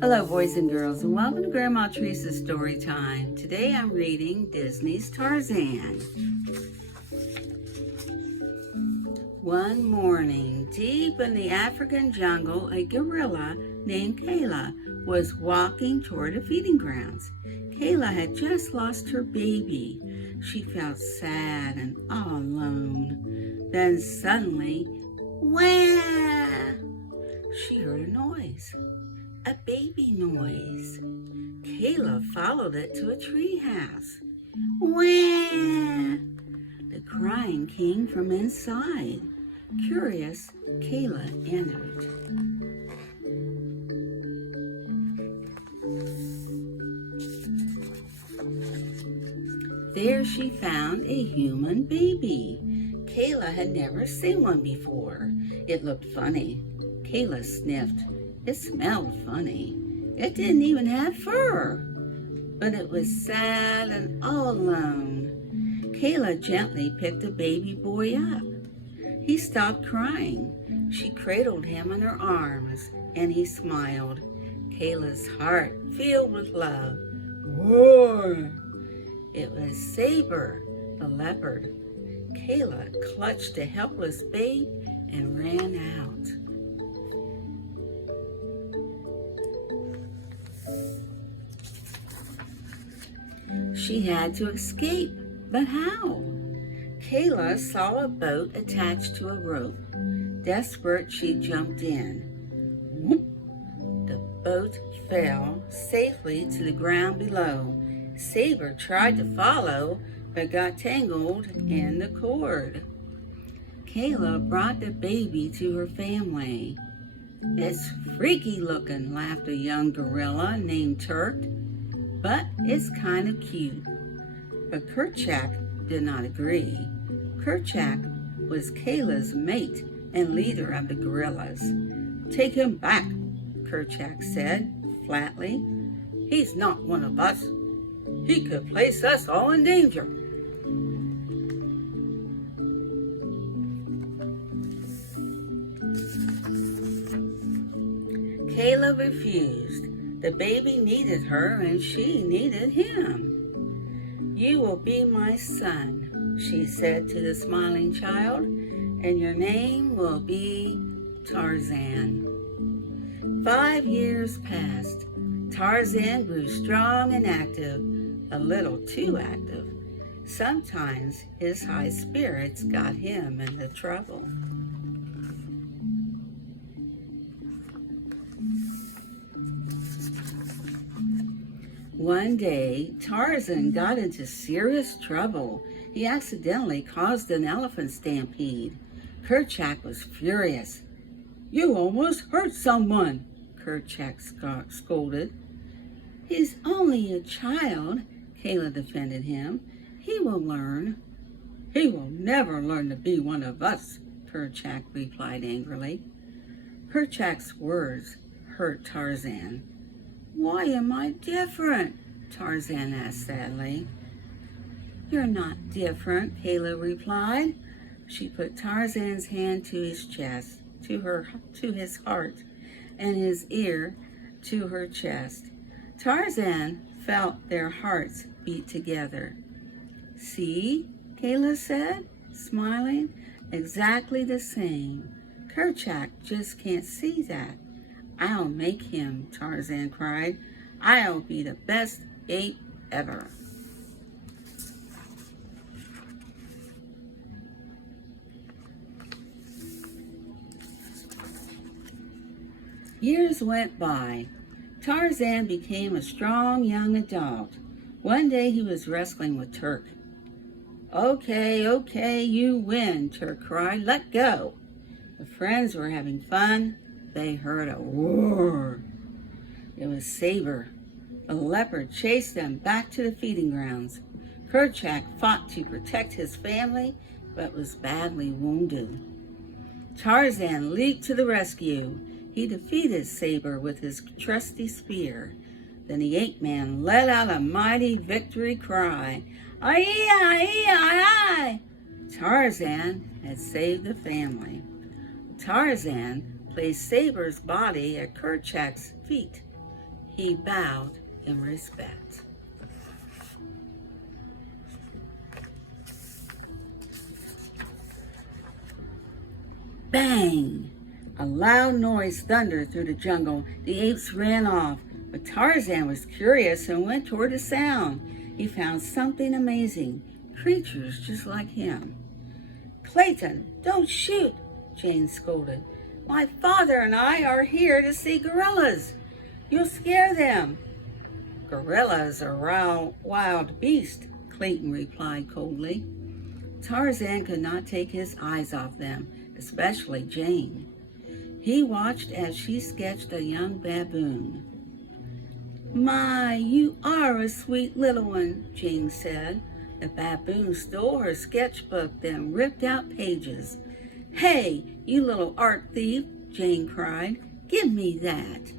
Hello, boys and girls, and welcome to Grandma Teresa's Story Time. Today I'm reading Disney's Tarzan. One morning, deep in the African jungle, a gorilla named Kayla was walking toward the feeding grounds. Kayla had just lost her baby. She felt sad and all alone. Then suddenly, wah! She heard a noise. A baby noise. Kayla followed it to a tree house. Wah! The crying came from inside. Curious, Kayla entered. There she found a human baby. Kayla had never seen one before. It looked funny. Kayla sniffed. It smelled funny. It didn't even have fur. But it was sad and all alone. Kayla gently picked the baby boy up. He stopped crying. She cradled him in her arms, and he smiled. Kayla's heart filled with love. Roar! It was Saber, the leopard. Kayla clutched the helpless babe and ran out. She had to escape, but how? Kayla saw a boat attached to a rope. Desperate, she jumped in. The boat fell safely to the ground below. Saber tried to follow, but got tangled in the cord. Kayla brought the baby to her family. It's freaky looking, laughed a young gorilla named Turk. But it's kind of cute. But Kerchak did not agree. Kerchak was Kayla's mate and leader of the gorillas. Take him back, Kerchak said flatly. He's not one of us. He could place us all in danger. Kayla refused. The baby needed her and she needed him. You will be my son, she said to the smiling child, and your name will be Tarzan. 5 years passed. Tarzan grew strong and active, a little too active. Sometimes his high spirits got him into trouble. One day, Tarzan got into serious trouble. He accidentally caused an elephant stampede. Kerchak was furious. You almost hurt someone, Kerchak scolded. He's only a child, Kayla defended him. He will learn. He will never learn to be one of us, Kerchak replied angrily. Kerchak's words hurt Tarzan. Why am I different? Tarzan asked sadly. You're not different, Kayla replied. She put Tarzan's hand to his chest, to his heart, and his ear to her chest. Tarzan felt their hearts beat together. See, Kayla said, smiling, exactly the same. Kerchak just can't see that. I'll make him, Tarzan cried. I'll be the best ape ever. Years went by. Tarzan became a strong young adult. One day he was wrestling with Turk. Okay, you win, Turk cried. Let go. The friends were having fun. They heard a roar. It was Saber. The leopard chased them back to the feeding grounds. Kerchak fought to protect his family, but was badly wounded. Tarzan leaped to the rescue. He defeated Saber with his trusty spear. Then the ape-man let out a mighty victory cry. Aye! Tarzan had saved the family. Tarzan placed Saber's body at Kerchak's feet. He bowed in respect. Bang! A loud noise thundered through the jungle. The apes ran off, but Tarzan was curious and went toward the sound. He found something amazing, creatures just like him. Clayton, don't shoot, Jane scolded. My father and I are here to see gorillas. You'll scare them. Gorillas are wild beasts, Clayton replied coldly. Tarzan could not take his eyes off them, especially Jane. He watched as she sketched a young baboon. My, you are a sweet little one, Jane said. The baboon stole her sketchbook, then ripped out pages. Hey, you little art thief, Jane cried. Give me that.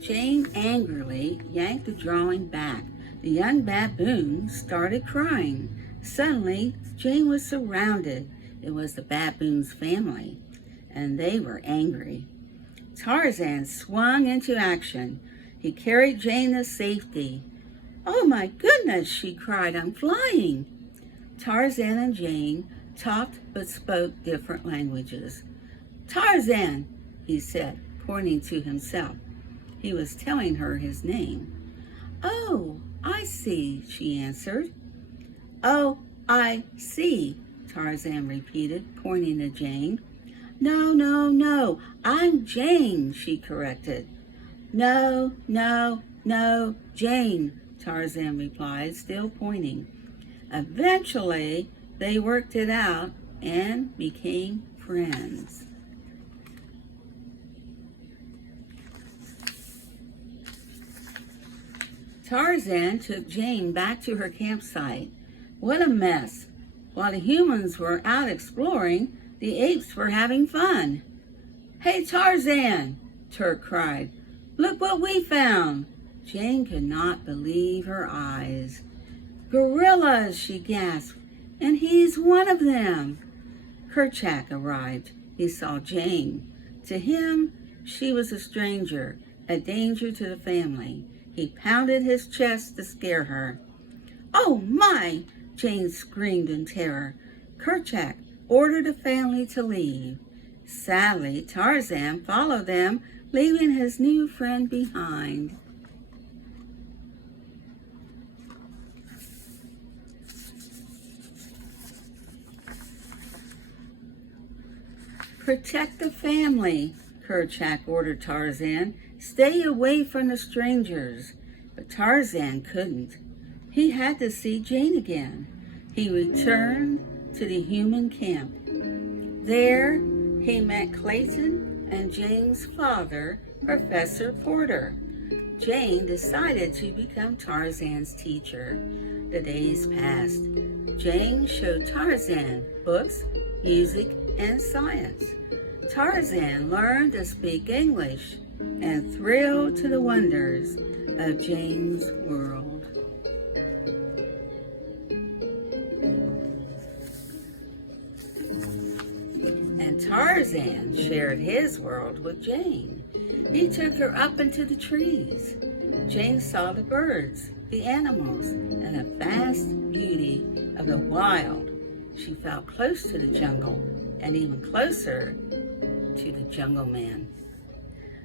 Jane angrily yanked the drawing back. The young baboon started crying. Suddenly, Jane was surrounded. It was the baboon's family, and they were angry. Tarzan swung into action. He carried Jane to safety. Oh my goodness, she cried, I'm flying. Tarzan and Jane talked but spoke different languages. Tarzan, he said, pointing to himself. He was telling her his name. Oh, I see, she answered. Oh, I see, Tarzan repeated, pointing to Jane. No, I'm Jane, she corrected. No, Jane, Tarzan replied, still pointing. Eventually, they worked it out and became friends. Tarzan took Jane back to her campsite. What a mess! While the humans were out exploring, the apes were having fun. Hey, Tarzan, Turk cried. Look what we found. Jane could not believe her eyes. Gorillas, she gasped, and he's one of them. Kerchak arrived. He saw Jane. To him, she was a stranger, a danger to the family. He pounded his chest to scare her. Oh my! Jane screamed in terror. Kerchak ordered the family to leave. Sadly, Tarzan followed them, leaving his new friend behind. Protect the family, Kerchak ordered Tarzan. Stay away from the strangers. But Tarzan couldn't. He had to see Jane again. He returned to the human camp. There, he met Clayton and Jane's father, Professor Porter. Jane decided to become Tarzan's teacher. The days passed. Jane showed Tarzan books, music, and science. Tarzan learned to speak English and thrilled to the wonders of Jane's world. And Tarzan shared his world with Jane. He took her up into the trees. Jane saw the birds, the animals, and the vast beauty of the wild. She felt close to the jungle and even closer to the jungle man.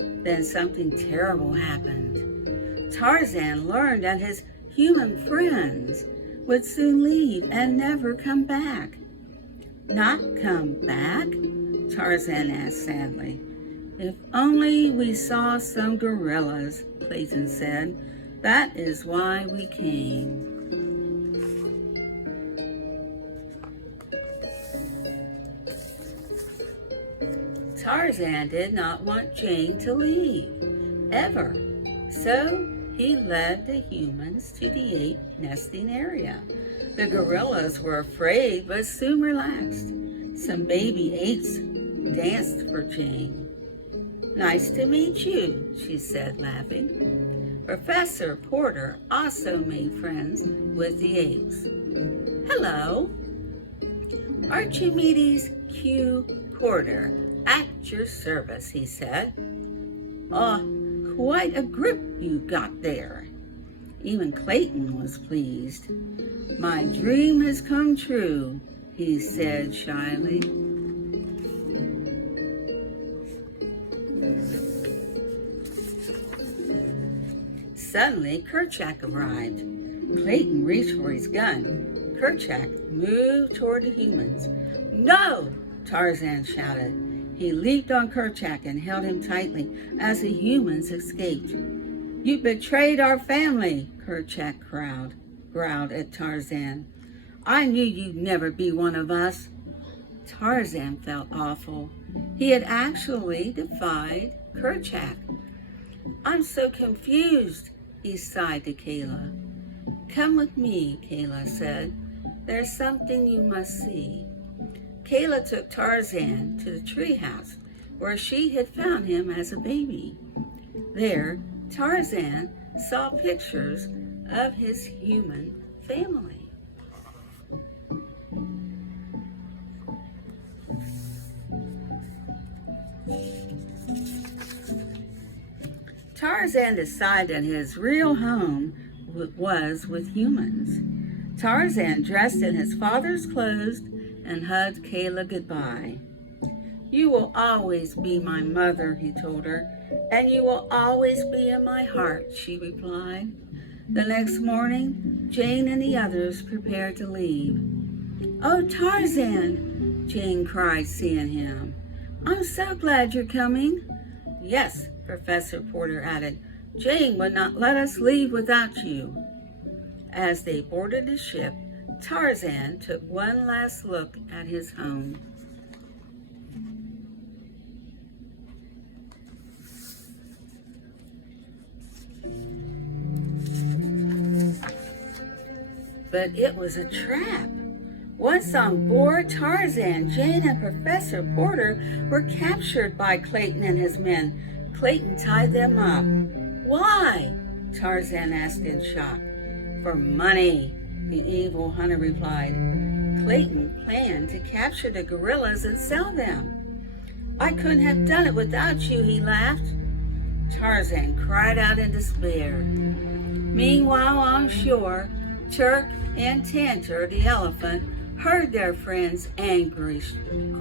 Then something terrible happened. Tarzan learned that his human friends would soon leave and never come back. Not come back? Tarzan asked sadly. If only we saw some gorillas, Clayton said. That is why we came. Tarzan did not want Jane to leave, ever. So he led the humans to the ape nesting area. The gorillas were afraid, but soon relaxed. Some baby apes danced for Jane. Nice to meet you, she said, laughing. Professor Porter also made friends with the apes. Hello. Archimedes Q. Porter, at your service, he said. Quite a grip you got there. Even Clayton was pleased. My dream has come true, he said shyly. Suddenly, Kerchak arrived. Clayton reached for his gun. Kerchak moved toward the humans. No! Tarzan shouted. He leaped on Kerchak and held him tightly as the humans escaped. You betrayed our family, Kerchak growled at Tarzan. I knew you'd never be one of us. Tarzan felt awful. He had actually defied Kerchak. I'm so confused, he sighed to Kayla. Come with me, Kayla said. There's something you must see. Kayla took Tarzan to the treehouse where she had found him as a baby. There, Tarzan saw pictures of his human family. Tarzan decided his real home was with humans. Tarzan dressed in his father's clothes and hugged Kayla goodbye. You will always be my mother, he told her, and you will always be in my heart, she replied. The next morning, Jane and the others prepared to leave. Oh, Tarzan, Jane cried, seeing him. I'm so glad you're coming. Yes, Professor Porter added. Jane would not let us leave without you. As they boarded the ship, Tarzan took one last look at his home. But it was a trap. Once on board, Tarzan, Jane, and Professor Porter were captured by Clayton and his men. Clayton tied them up. Why? Tarzan asked in shock. For money, the evil hunter replied. Clayton planned to capture the gorillas and sell them. I couldn't have done it without you, he laughed. Tarzan cried out in despair. Meanwhile, on shore, Turk and Tantor, the elephant, heard their friend's angry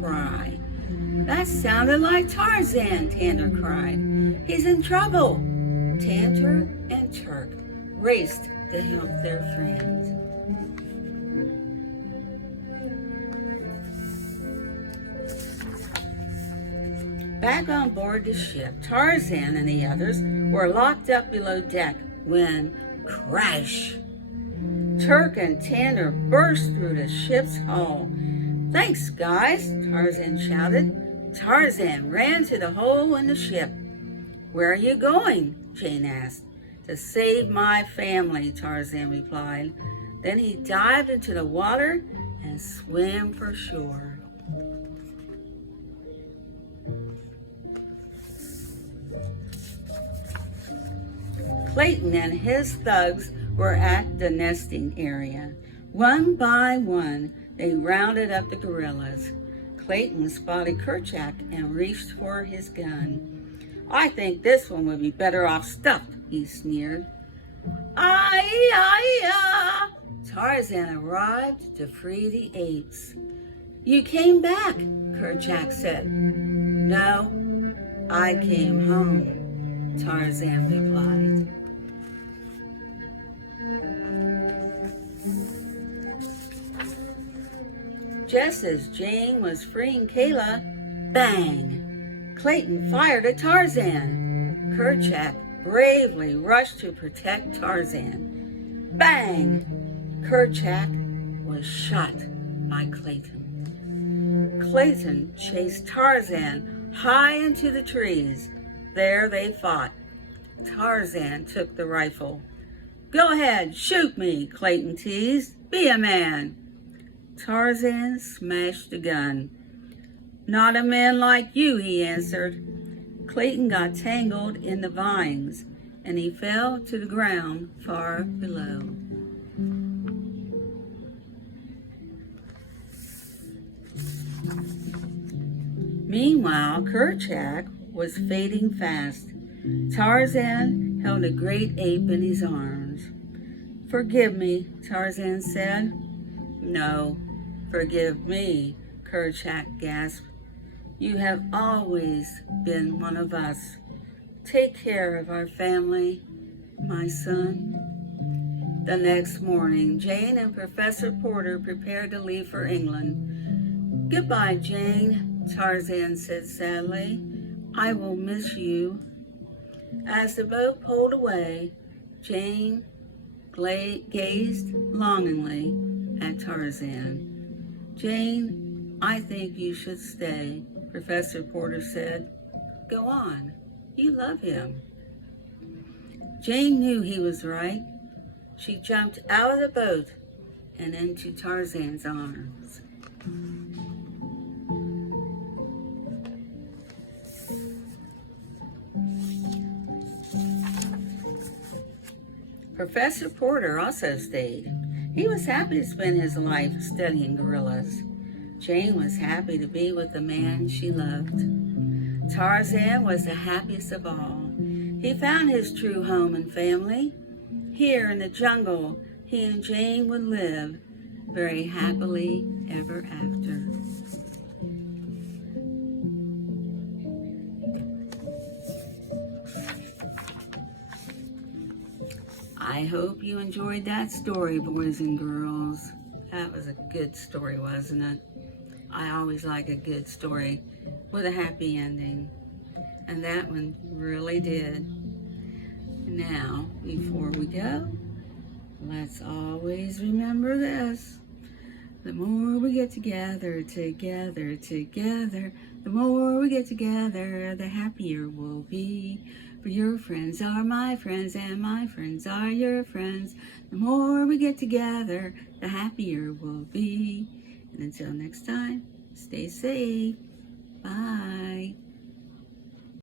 cry. That sounded like Tarzan, Tantor cried. He's in trouble. Tantor and Turk raced to help their friend. Back on board the ship, Tarzan and the others were locked up below deck when, crash! Turk and Tantor burst through the ship's hull. Thanks, guys, Tarzan shouted. Tarzan ran to the hole in the ship. Where are you going? Jane asked. To save my family, Tarzan replied. Then he dived into the water and swam for shore. Clayton and his thugs were at the nesting area. One by one, they rounded up the gorillas. Clayton spotted Kerchak and reached for his gun. I think this one would be better off stuffed, he sneered. Ay! Tarzan arrived to free the apes. You came back, Kerchak said. No, I came home, Tarzan replied. Just as Jane was freeing Kayla, bang! Clayton fired at Tarzan. Kerchak bravely rushed to protect Tarzan. Bang! Kerchak was shot by Clayton. Clayton chased Tarzan high into the trees. There they fought. Tarzan took the rifle. Go ahead, shoot me, Clayton teased. Be a man. Tarzan smashed the gun. Not a man like you, he answered. Clayton got tangled in the vines, and he fell to the ground far below. Meanwhile, Kerchak was fading fast. Tarzan held a great ape in his arms. "Forgive me," Tarzan said. "No, forgive me," Kerchak gasped. "You have always been one of us. Take care of our family, my son." The next morning, Jane and Professor Porter prepared to leave for England. "Goodbye, Jane," Tarzan said sadly. "I will miss you." As the boat pulled away, Jane gazed longingly at Tarzan. "Jane, I think you should stay," Professor Porter said. "Go on. You love him." Jane knew he was right. She jumped out of the boat and into Tarzan's arms. Professor Porter also stayed. He was happy to spend his life studying gorillas. Jane was happy to be with the man she loved. Tarzan was the happiest of all. He found his true home and family. Here in the jungle, he and Jane would live very happily ever after. I hope you enjoyed that story, boys and girls. That was a good story, wasn't it? I always like a good story with a happy ending. And that one really did. Now, before we go, let's always remember this. The more we get together, the more we get together, the happier we'll be. For your friends are my friends, and my friends are your friends. The more we get together, the happier we'll be. And until next time, stay safe. Bye.